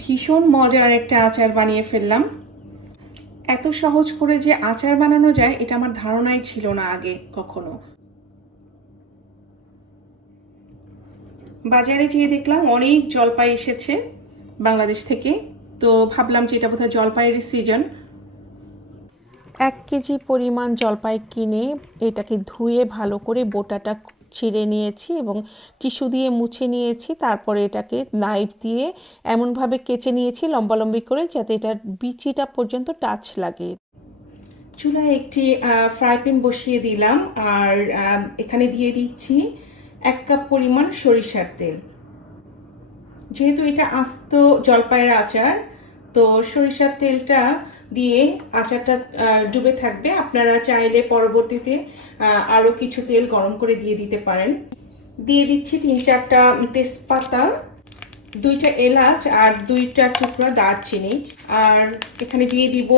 ভীষণ মজার একটা আচার বানিয়ে ফেললাম। এত সহজ করে যে আচার বানানো যায় এটা আমার ধারণাই ছিল না আগে কখনো। বাজারে যেয়ে দেখলাম অনেক জলপাই এসেছে বাংলাদেশ থেকে, তো ভাবলাম যে এটা বোধহয় জলপাইয়ের সিজন। 1 কেজি পরিমাণ জলপাই কিনে এটাকে ধুয়ে ভালো করে বোটাটা ছিঁড়ে নিয়েছি এবং টিস্যু দিয়ে মুছে নিয়েছি। তারপরে এটাকে নাইফ দিয়ে এমনভাবে কেচে নিয়েছি লম্বালম্বি করে, যাতে এটার বিচিটা পর্যন্ত টাচ লাগে। চুলায় একটি ফ্রাই প্যান বসিয়ে দিলাম, আর এখানে দিয়ে দিচ্ছি 1 কাপ পরিমাণ সরিষার তেল। যেহেতু এটা আস্ত জলপাইয়ের আচার, তো সরিষার তেলটা দিয়ে আচারটা ডুবে থাকবে। আপনারা চাইলে পরবর্তীতে আরও কিছু তেল গরম করে দিয়ে দিতে পারেন। দিয়ে দিচ্ছি 3-4টা তেজপাতা, 2টা এলাচ আর 2টা টুকরা দারচিনি, আর এখানে দিয়ে দিব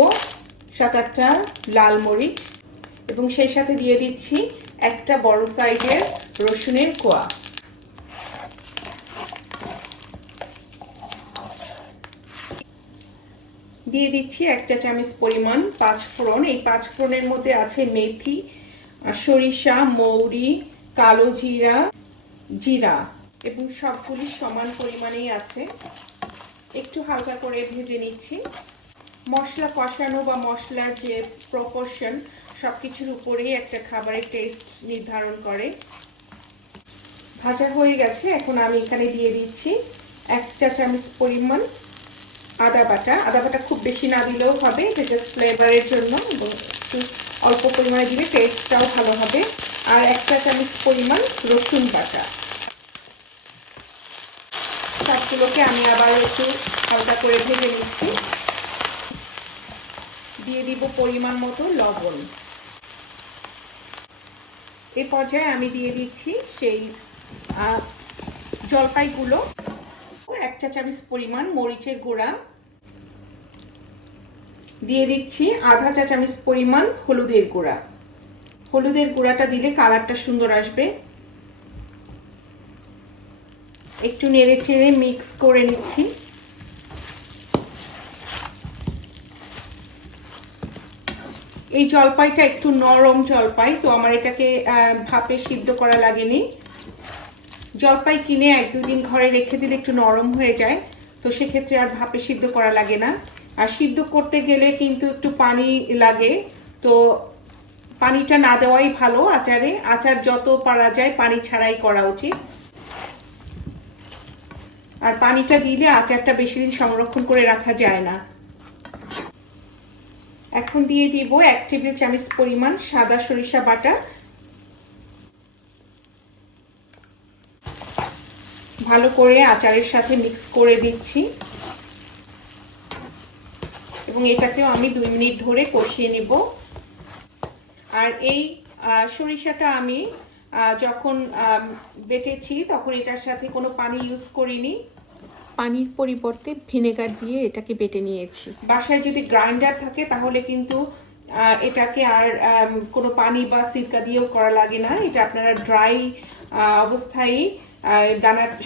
7-8টা লাল মরিচ, এবং সেই সাথে দিয়ে দিচ্ছি একটা বড় সাইজের রসুনের কোয়া। দিয়ে দিচ্ছি 1 চা চামচ পরিমাণ পাঁচ ফোড়ন। এই পাঁচ ফোড়নের মধ্যে আছে মেথি, সরিষা, মৌরি, কালো জিরা, জিরা, এবং সবগুলি সমান পরিমাণেই আছে। একটু হালকা করে ভেজে নিচ্ছি। মশলা কষানো বা মশলার যে প্রপোর্শন সব কিছুর উপরেই একটা খাবারের টেস্ট নির্ধারণ করে। ভাজা হয়ে গেছে, এখন আমি এখানে দিয়ে দিচ্ছি 1 চা চামচ পরিমাণ আদা বাটা। আদা বাটা খুব বেশি না দিলেও হবে, এটা জাস্ট ফ্লেভারের জন্য, এবং একটু অল্প পরিমাণে দিলে টেস্টটাও ভালো হবে। আর 1 চা চামচ পরিমাণ রসুন বাটা। সবগুলোকে আমি আবার একটু হালকা করে ভেজে নিচ্ছি। দিয়ে দিব পরিমাণ মতো লবণ। এই পর্যায়ে আমি দিয়ে দিচ্ছি সেই জলপাইগুলো, 1 চা চামচ পরিমাণ মরিচের গুঁড়া, দিয়ে দিচ্ছি আধা চা চামচ পরিমাণ হলুদের গুঁড়া। হলুদের গুঁড়াটা দিলে কালারটা সুন্দর আসবে। একটু নেড়ে চেড়ে মিক্স করে নিচ্ছি। এই জলপাইটা একটু নরম জলপাই, তো আমার এটাকে ভাপে সিদ্ধ করা লাগেনি। জলপাই কিনে 1-2 দিন ঘরে রেখে দিলে একটু নরম হয়ে যায়, তো সেক্ষেত্রে আর ভাপে সিদ্ধ করা লাগে না। আর সিদ্ধ করতে গেলে কিন্তু একটু পানি লাগে, তো পানিটা না দেওয়াই ভালো আচারে। আচার যত পারা যায় পানি ছাড়াই করা উচিত, আর পানিটা দিলে আচারটা বেশি দিন সংরক্ষণ করে রাখা যায় না। এখন দিয়ে দিব 1 টেবিল চামচ পরিমাণ সাদা সরিষা বাটা। ভালো করে আচারের সাথে মিক্স করে দিচ্ছি, এবং এটাকেও আমি 2 মিনিট ধরে কষিয়ে নেব। আর এই সরিষাটা আমি যখন বেটেছি তখন এটার সাথে কোনো পানি ইউজ করিনি, পানির পরিবর্তে ভিনেগার দিয়ে এটাকে বেটে নিয়েছি। বাসায় যদি গ্রাইন্ডার থাকে তাহলে কিন্তু এটাকে আর কোনো পানি বা সিরকা দিয়েও করা লাগে না। এটা আপনারা ড্রাই অবস্থায়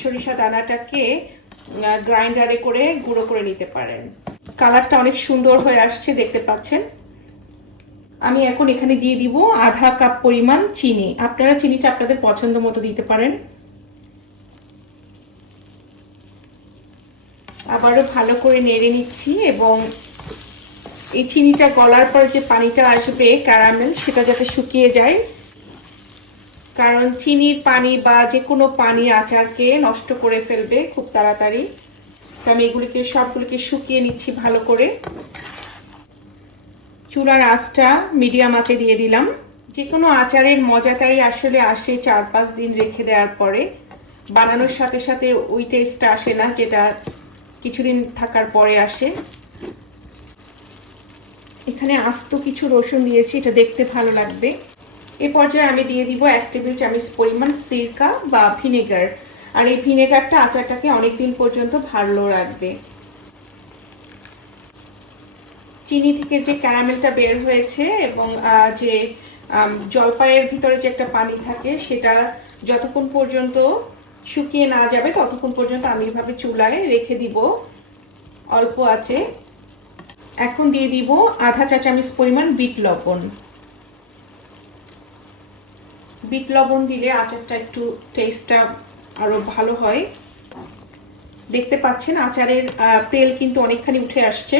সরিষা দানাটাকে গ্রাইন্ডারে করে গুঁড়ো করে নিতে পারেন। কালারটা অনেক সুন্দর হয়ে আসছে, দেখতে পাচ্ছেন। আমি এখন এখানে দিয়ে দিব আধা কাপ পরিমাণ চিনি। আপনারা চিনিটা আপনাদের পছন্দ মতো দিতে পারেন। আবারও ভালো করে নেড়ে নিচ্ছি, এবং এই চিনিটা গলার পর যে পানিটা আসবে ক্যারামেল, সেটা যাতে শুকিয়ে যায়, কারণ চিনির পানি বা যে কোনো পানি আচারকে নষ্ট করে ফেলবে খুব তাড়াতাড়ি। তো আমি এগুলিকে সবগুলিকে শুকিয়ে নিচ্ছি ভালো করে। চুলার আঁচটা মিডিয়াম আঁচে দিয়ে দিলাম। যে কোনো আচারের মজাটাই আসলে আসে 4-5 দিন রেখে দেওয়ার পরে। বানানোর সাথে সাথে ওই টেস্টটা আসে না যেটা কিছুদিন থাকার পরে আসে। এখানে আস্ত কিছু রসুন দিয়েছি, এটা দেখতে ভালো লাগবে। এ পর্যায়ে আমি দিয়ে দিব 1 টেবিল চামচ পরিমাণ সিরকা বা ভিনেগার, আর এই ভিনেগারটা আচারটাকে অনেকদিন পর্যন্ত ভালো রাখবে। চিনি থেকে যে ক্যারামেলটা বের হয়েছে এবং যে জলপাইয়ের ভিতরে যে একটা পানি থাকে, সেটা যতক্ষণ পর্যন্ত শুকিয়ে না যাবে ততক্ষণ পর্যন্ত আমি এভাবে চুলায় রেখে দিব। অল্প আছে। এখন দিয়ে দিব আধা চা চামচ পরিমাণ বিট লবণ। বিট লবণ দিলে আচারটা একটু টেস্টটা আরো ভালো হয়। দেখতে পাচ্ছেন আচারের তেল কিন্তু অনেকখানি উঠে আসছে,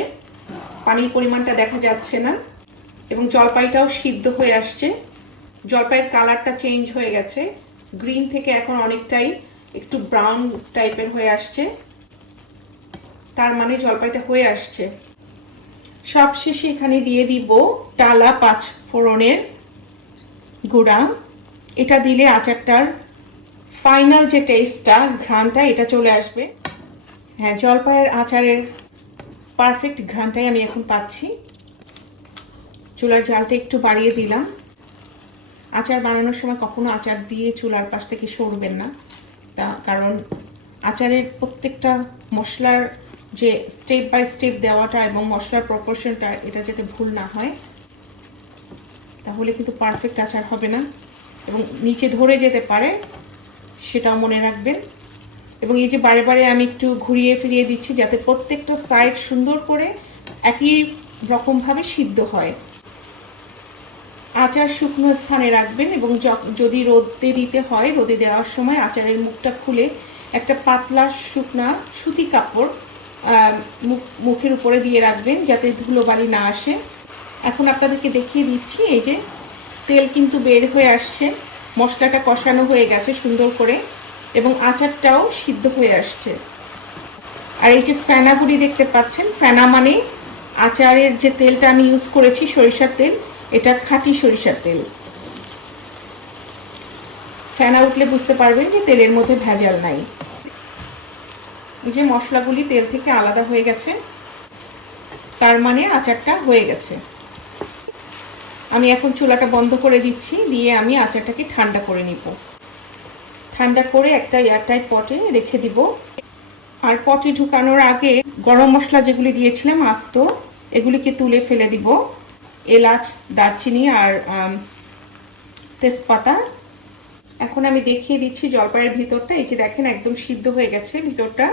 পানির পরিমাণটা দেখা যাচ্ছে না, এবং জলপাইটাও সিদ্ধ হয়ে আসছে। জলপাইয়ের কালারটা চেঞ্জ হয়ে গেছে, গ্রিন থেকে এখন অনেকটাই একটু ব্রাউন টাইপের হয়ে আসছে, তার মানে জলপাইটা হয়ে আসছে। সবশেষে এখানে দিয়ে দিব টালা 5 ফোড়নের গুঁড়া। এটা দিলে আচারটার ফাইনাল যে টেস্টটা, ঘ্রাণটা, এটা চলে আসবে। হ্যাঁ, জলপাইয়ের আচারের পারফেক্ট ঘ্রাণটাই আমি এখন পাচ্ছি। চুলার জালটা একটু বাড়িয়ে দিলাম। আচার বানানোর সময় কখনো আচার দিয়ে চুলার পাশ থেকে সরবেন না, কারণ আচারের প্রত্যেকটা মশলার যে স্টেপ বাই স্টেপ দেওয়াটা এবং মশলার প্রপোর্শনটা, এটা যাতে ভুল না হয়, তাহলে কিন্তু পারফেক্ট আচার হবে না এবং নিচে ধরে যেতে পারে, সেটাও মনে রাখবেন। এবং এই যে বারে বারে আমি একটু ঘুরিয়ে ফিরিয়ে দিচ্ছি যাতে প্রত্যেকটা সাইড সুন্দর করে একই রকমভাবে সিদ্ধ হয়। আচার শুকনো স্থানে রাখবেন এবং যদি রোদে দিতে হয়, রোদে দেওয়ার সময় আচারের মুখটা খুলে একটা পাতলা শুকনা সুতি কাপড় মুখের উপরে দিয়ে রাখবেন যাতে ধুলোবালি না আসে। এখন আপনাদেরকে দেখিয়ে দিচ্ছি, এই যে তেল কিন্তু বের হয়ে আসছে, মশলাটা কষানো হয়ে গেছে সুন্দর করে এবং আচারটাও সিদ্ধ হয়ে আসছে। আর এই যে ফেনাগুলি দেখতে পাচ্ছেন, ফেনা মানে আচারের যে তেলটা আমি ইউজ করেছি সরিষার তেল, এটা খাঁটি সরিষার তেল। ফেনা উঠলে বুঝতে পারবেন যে তেলের মধ্যে ভেজাল নাই। এই যে মশলাগুলি তেল থেকে আলাদা হয়ে গেছে, তার মানে আচারটা হয়ে গেছে। আমি এখন চুলাটা বন্ধ করে দিচ্ছি, দিয়ে আমি আচারটাকে ঠান্ডা করে নিব। ঠান্ডা করে একটা এয়ারটাইট পটে রেখে দিব। আর পটে ঢুকানোর আগে গরম মশলা যেগুলি দিয়েছিলাম আস্ত, এগুলিকে তুলে ফেলে দিব। এলাচ, দারচিনি আর তেজপাতা। এখন আমি দেখিয়ে দিচ্ছি জলপাইয়ের ভিতরটা। এই যে দেখেন একদম সিদ্ধ হয়ে গেছে ভিতরটা।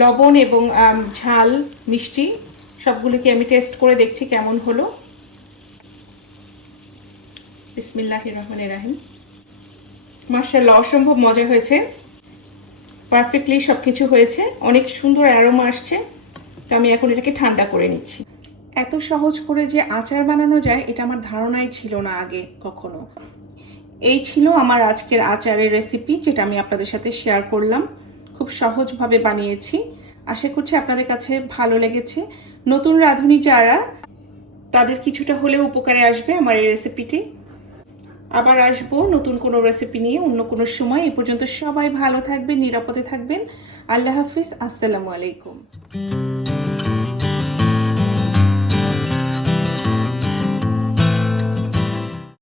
লবণ এবং ঝাল, মিষ্টি সবগুলিকে আমি টেস্ট করে দেখছি কেমন হলো। বিসমিল্লাহির রহমানির রহিম। মাশাআল্লাহ, অসম্ভব মজা হয়েছে, পারফেক্টলি সবকিছু হয়েছে, অনেক সুন্দর অ্যারোমা আসছে। তো আমি এখন এটাকে ঠান্ডা করে নিচ্ছি। এত সহজ করে যে আচার বানানো যায় এটা আমার ধারণাই ছিল না আগে কখনো। এই ছিল আমার আজকের আচারের রেসিপি, যেটা আমি আপনাদের সাথে শেয়ার করলাম। খুব সহজভাবে বানিয়েছি, আশা করছি আপনাদের কাছে ভালো লেগেছে। নতুন রাঁধুনি যারা, তাদের কিছুটা হলেও উপকারে আসবে আমার এই রেসিপিটি। আবার আসবো নতুন কোনো রেসিপি নিয়ে অন্য কোনো সময়। এই পর্যন্ত সবাই ভালো থাকবেন, নিরাপদে থাকবেন। আল্লাহ হাফিজ, আসসালামু আলাইকুম।